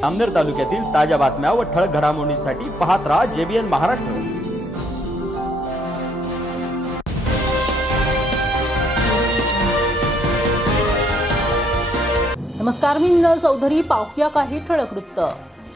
जामनेर तालुक्यातील ताज्या बातम्या व ठळक घडामोडींसाठी पाहत राहा JBN महाराष्ट्र। नमस्कार, मी मिनल चौधरी। पाहूया काही ठळक वृत्त।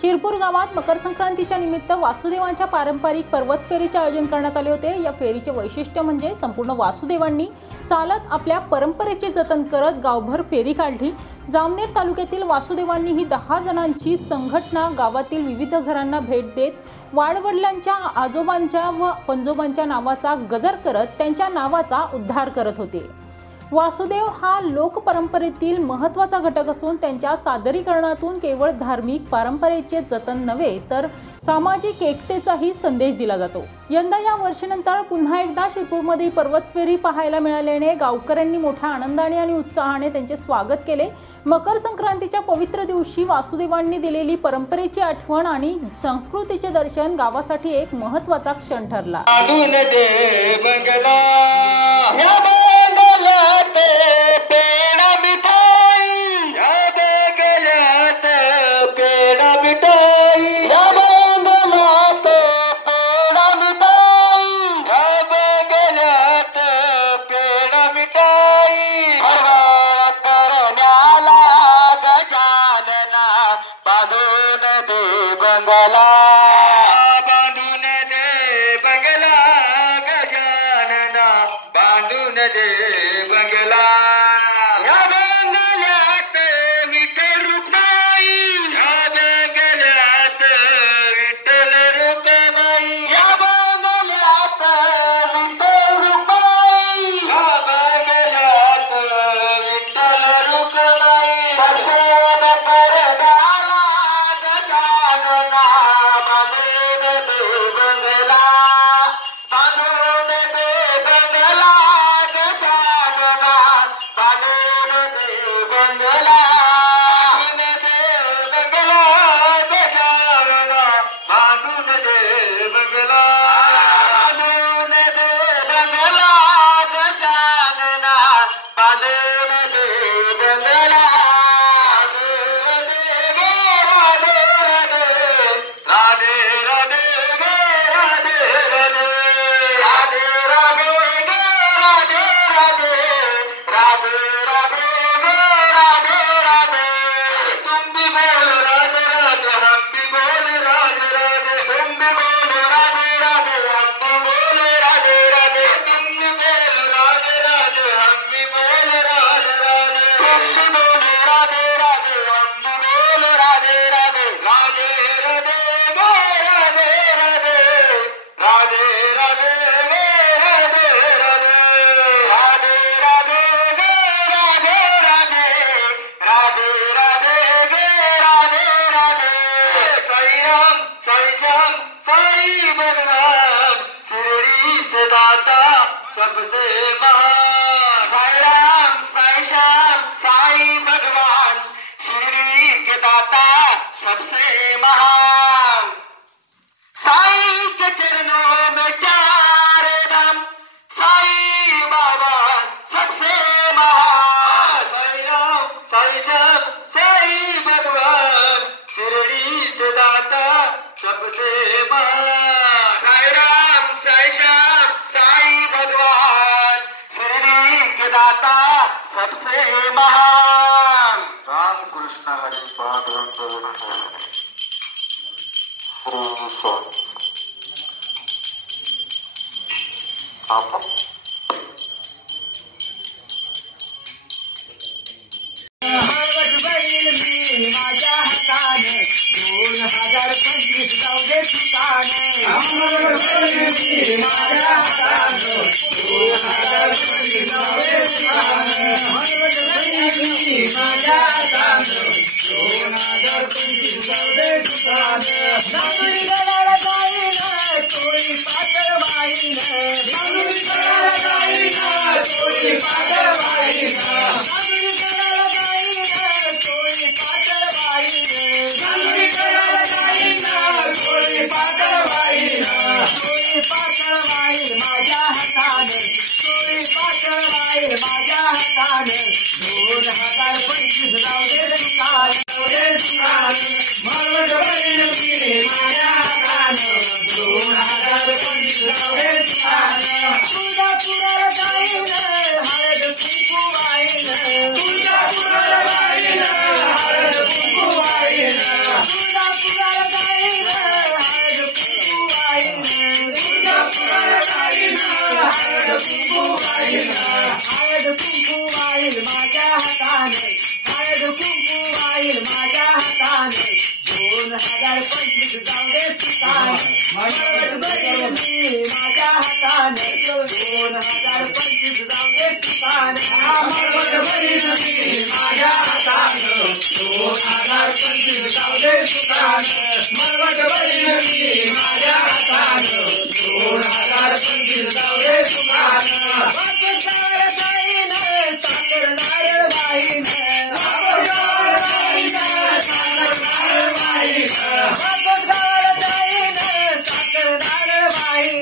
शिरपूर गावात मकर संक्रांतीच्या निमित्त वासुदेवांच्या पारंपरिक पर्वत फेरीचे आयोजन करण्यात आले होते। या फेरीचे वैशिष्ट्य म्हणजे संपूर्ण वासुदेवांनी चालत आपल्या परंपरेचे जतन करत गावभर फेरी काढली। जामनेर तालुक्यातील वासुदेवांनी ही 10 जणांची संघटना गावातील विविध घरांना भेट देत वाडवडिलांच्या, आजोबांच्या व पंजोबांच्या नावाचा गजर करत त्यांच्या नावाचा उद्धार करत होते। वासुदेव हा लोकपरंपरेतील महत्त्वाचा घटक असून त्यांच्या सादरीकरणातून केवळ धार्मिक परंपरेचे जतन नव्हे तर सामाजिक एकतेचाही संदेश दिला जातो। यंदा या वर्षानंतर पुन्हा एकदा शिरपूरमध्ये पर्वत फेरी पाहायला मिळाल्याने गावकऱ्यांनी मोठ्या आनंदाने आणि उत्साहाने त्यांचे स्वागत केले। मकर संक्रांतीच्या पवित्र दिवशी वासुदेवांनी दिलेली परंपरेची आठवण आणि संस्कृतीचे दर्शन गावासाठी एक महत्त्वाचा क्षण ठरला। सबसे महान साई राम, साई श्याम, साई भगवान, शिरडी के दाता सबसे महान। साई के चरणों में चारे धाम, साई बाबा सबसे महान। साई राम, साई श्याम, साई भगवान, शिरडी से दाता सबसे महान। साई राम, साई श्याम, साई भगवान, शिरडी के दाता सबसे महान। राम कृष्ण हरि पाद माझ्या हाताने 2025 जाऊ दे ठिकाणे। माझ्या हाताने 2025 जाऊ दे ठिकाणे। माझ्या हाताने 2025 जाऊ दे ठिकाणे। नागरी गळाला जाईन कोळी पातळ वाईन, नागरी गळाला जाईन कोळी पातळ वाईन, नागरी गळाला जाईन कोळी पातळ वाईन, नागरी गळाला जाईन कोळी पातळ वाईन, कोळी पातळ वाईन माझ्या हाताने, कोळी पातळ वाईन माझ्या हाताने। 2025 जाऊ दे ठिकाणे, जाऊ दे ठिकाणे। मळवट भरीन मी माझ्या हाताने 2025 जाऊ दे सुखाने मळवट भरीन मी माझ्या हाताने 2025 जाऊ दे सुखाने मळवट भरीन मी माझ्या हाताने 2025 जाऊ दे सुखाने वाकडार बाईन साखरदार बाईन वाकडार बाईन साखरदार बाईन वाकडार बाईन साखरदार बाईन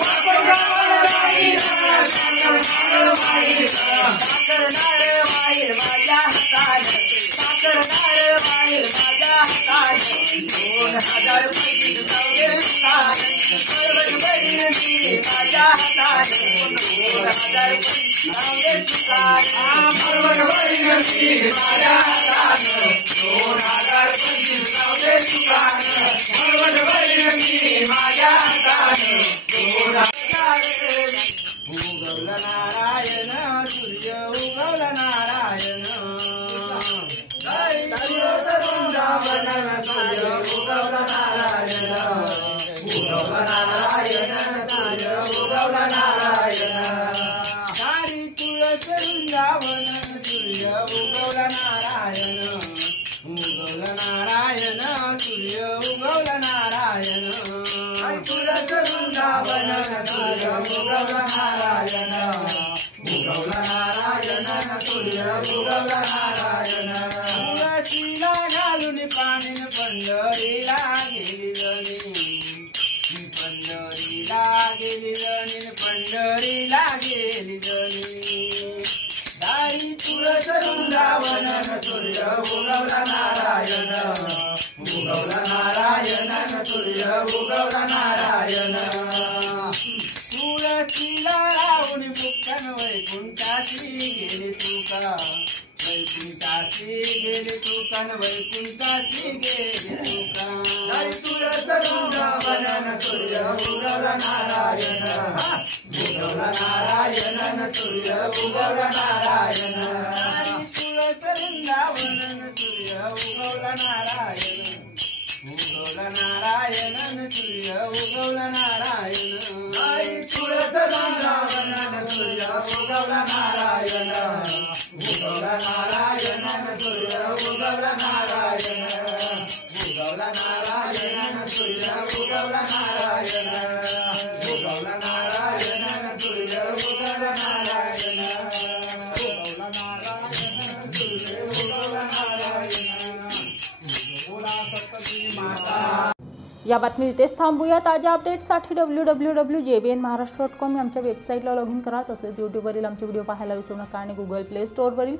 वाकडार बाईन साखरदार बाईन साखरदार बाईन माझ्या हाताने साखरदार बाईन माझ्या हाताने 2025 जाऊ दे सुखाने मळवट भरीन मी माझ्या हाताने 2025 जाऊ दे सुखाने मळवट भरीन मी माझ्या हाताने 2025 जाऊ दे सुखाने मळवट भरीन मी माझ्या हाताने 2025 उगवला नारायण सूर्य उगवला नारायण वृंदावन सूर्य उगवला नारायण उगवला नारायण सूर्य उगवला नारायण सारी तुळस वृंदावन सूर्य उगवला नारायण उगवला नारायण सूर्य उगवला नारायण तुळस वृंदावन सूर्य उगवला नारायण उगवला नारायण सूर्य उगवला नारायण तुळशीला घालून पाणीन पंढरीला गेली जणी पंढरीला गेली जणी पंढरीला गेली जणी दारी तुळस वृंदावन सूर्य उगवला नारायण उगवला नारायण सूर्य उगवला नारायण तुळशीला लावून मुक्तन वैकुंठाची गेली तुका वैकुंठाची गेली तुकन वैकुंठाची गेली तुका दारी तुळस वृंदावन सूर्य उगवला नारायण उगवला नारायण सूर्य उगवला नारायण तुळस वृंदावन सूर्य उगवला नारायण उगवला नारायण सूर्य उगवला नारायण तुळस वृंदावन सूर्य उगवला नारायण उगवला नारायण सूर्य उगवला नारायण उगवला नारायण सूर्य उगवला नारायण उगवला नारायण सूर्य उगवला नारायण उगवला नारायण सूर्य उगवला नारायण बोला सप्तशृंगी माता. या बातमी इथेच थांबूया. ताज्या अपडेट्ससाठी www.jbnmaharashtra.com या आमच्या वेबसाईटला लॉग इन करा. तसेच यूट्यूबवरील आमचे व्हिडिओ पाहायला विसरू नका आणि गुगल प्ले स्टोअरवरील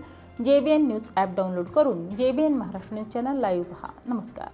JBN न्यूज ॲप डाउनलोड करून JBN Maharashtra news channel live पहा. नमस्कार.